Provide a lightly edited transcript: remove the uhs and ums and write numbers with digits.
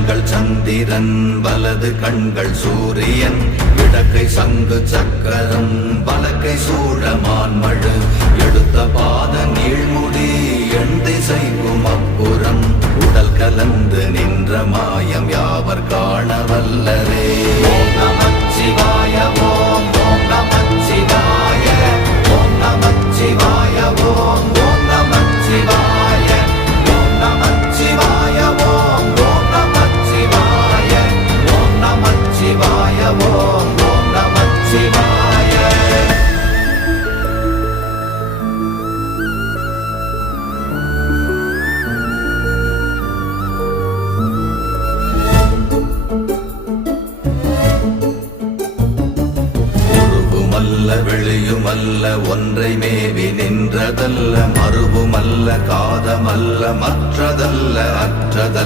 கண்கள் சந்திரன் வலது கண்கள் சூரியன் இடக்கை சங்கு சக்கரம் வலக்கை சூழமான்மழு எடுத்த பாத நீழ்முடி எண் திசைக்கும் அப்புறம் உடல் கலந்து நின்ற மாயம் யாவர் காண வல்லரே. ஓம் நமச்சிவாய ஓம் ஓம் நமச்சிவாய ஓம் நமச்சிவாய ஓம் ஓம் நமச்சிவாய ஓம் நமச்சிவாய ஓம் ஓம் நமச்சிவாய ஓம் நமச்சிவாய ஓம் ஓம் நமச்சிவாய. வெளியுமல்ல ஒன்றை மேவி நின்றதல்ல மறுவுமல்ல காதமல்ல மற்றதல்ல அற்றதல்ல